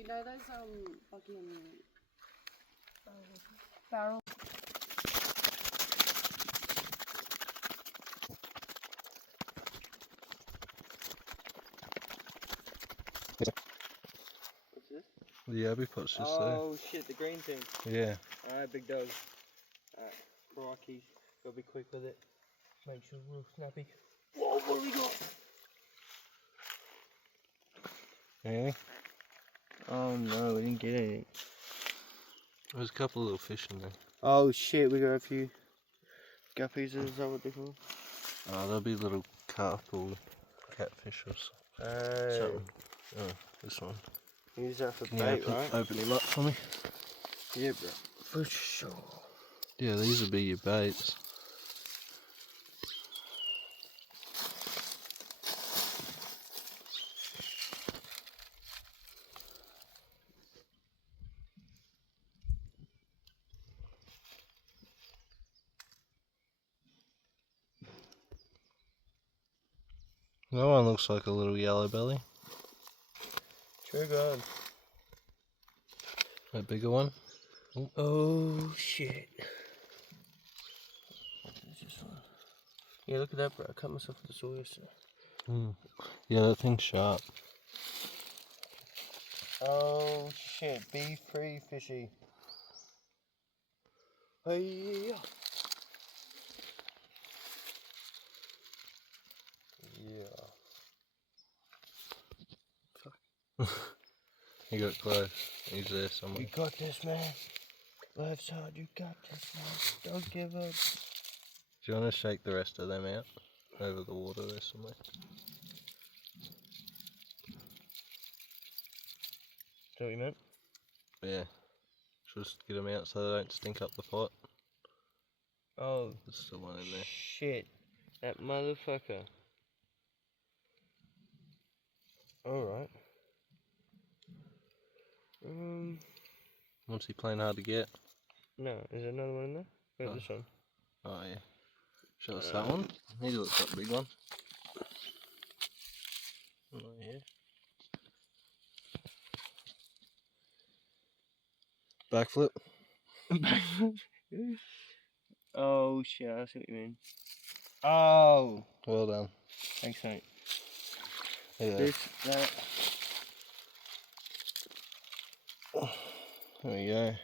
You know those fucking barrel. What's this? The yabby pot's just oh shit, the green thing. there. Yeah. Alright, big dog. Alright, crikey. Gotta be quick with it. Make sure we're real snappy. Whoa, what do we got? Anything? Oh no, we didn't get anything. There's a couple of little fish in there. Oh shit, we got a few guppies, is that what they call? Oh, there'll be little carp or catfish or something. Oh, this one. Use that for Can bait, you right? open him up for me? Yeah, bro. For sure. Yeah, these will be your baits. That one looks like a little yellow belly. True God. A bigger one. Oh shit. This one. Yeah, look at that, bro. I cut myself with the saw yesterday. Yeah, that thing's sharp. Oh shit, be free, fishy. Hey. Yeah. He got close. He's there somewhere. You got this, man. Left side, you got this, man. Don't give up. Do you want to shake the rest of them out over the water there somewhere? Is that what you meant? Yeah. Just get them out so they don't stink up the pot. Oh, There's still one in there. shit. That motherfucker. Alright. What's he playing hard to get? No, is there another one in there? Where's this one? Oh yeah. Show us that one. He looks like a big one. Oh yeah. Backflip. Oh shit, I see what you mean. Oh! Well done. Thanks, mate. Yeah. This, that. There we go.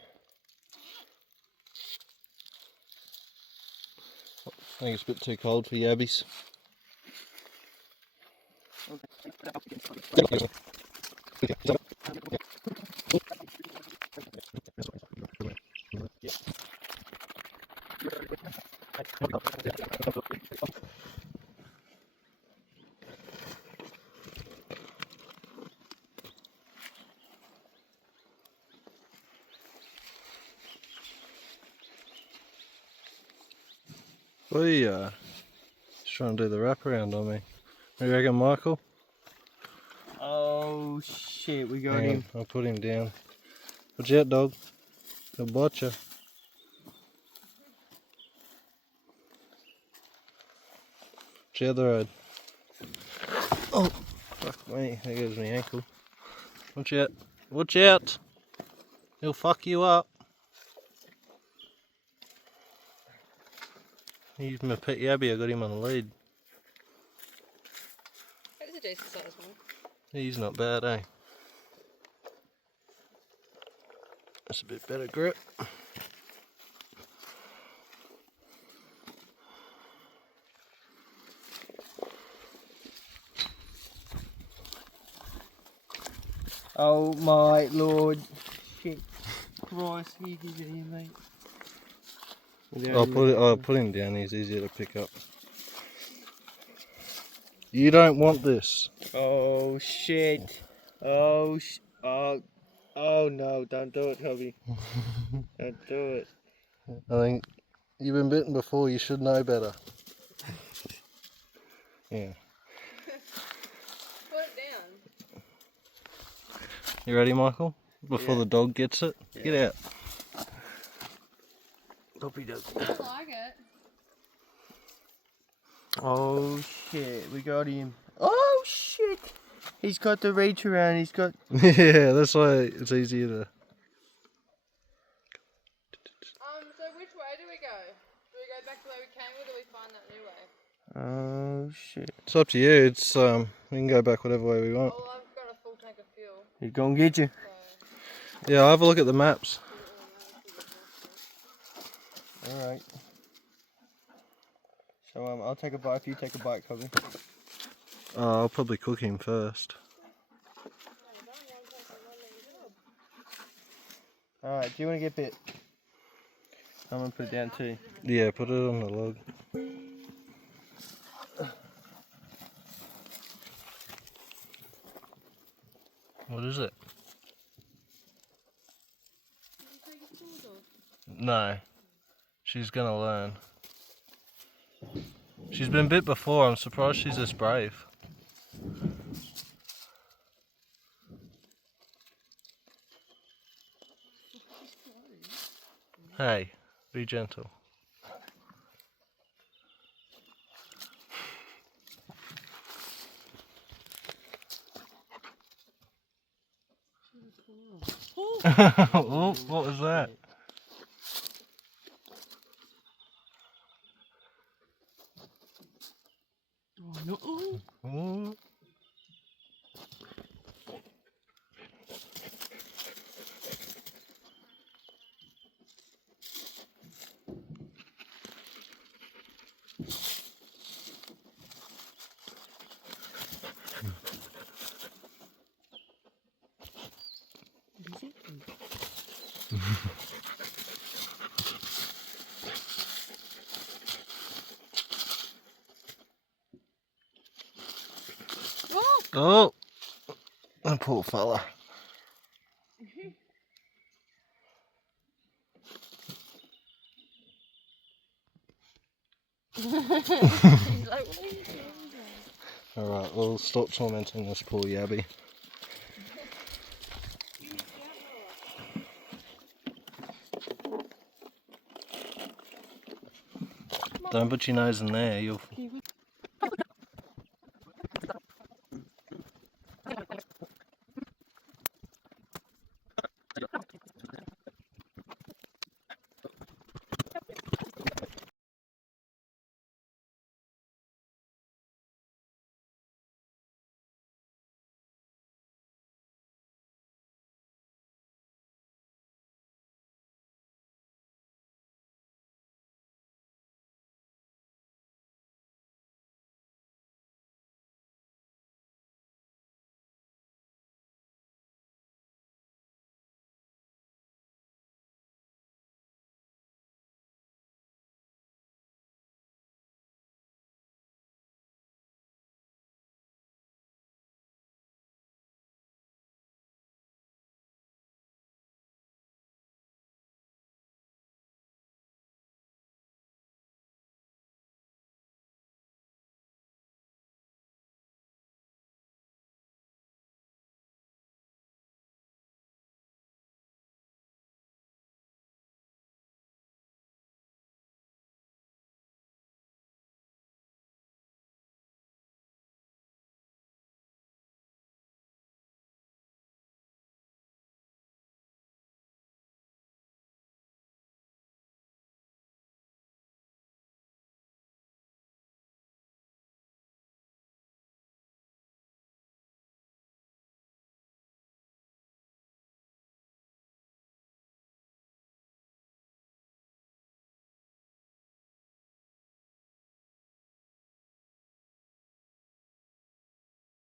I think it's a bit too cold for yabbies. Just trying to do the wraparound on me. What do you reckon, Michael? Oh shit, we got Hang on, him. I'll put him down. Watch out, dog. He'll bite you. Watch out the road. Oh, fuck me. There goes my ankle. Watch out. Watch out. He'll fuck you up. He's my pet yabby. I got him on the lead. That was a decent sized one. He's not bad, eh? That's a bit better grip. Oh my lord. Shit. Christ, you give it here, mate. I'll put him down. He's easier to pick up. You don't want this. Oh shit. Oh oh no, don't do it, Toby. Don't do it. I think you've been bitten before. You should know better. Yeah. Put it down. You ready, Michael? Before the dog gets it? Yeah. Get out. Puppy dog. I don't like it. Oh shit, we got him. Oh shit. He's got the reach around. He's got. Yeah, that's why it's easier to. So which way do we go? Do we go back the way we came, or do we find that new way? Oh shit! It's up to you. It's we can go back whatever way we want. Oh, well, I've got a full tank of fuel. He's gonna get you. So. Yeah, I'll have a look at the maps. All right. So I'll take a bite. If you take a bite, Cobby. I'll probably cook him first. All right. Do you want to get bit? I'm gonna put it down too. Yeah, put it on the log. What is it? No. She's gonna learn. She's been bit before. I'm surprised she's this brave. Hey, be gentle. Oh, what was that? Oh no! Oh. Oh, that poor fella. He's like, what are you doing? Alright, we'll stop tormenting this poor yabby. Don't put your nose in there, you'll... Can you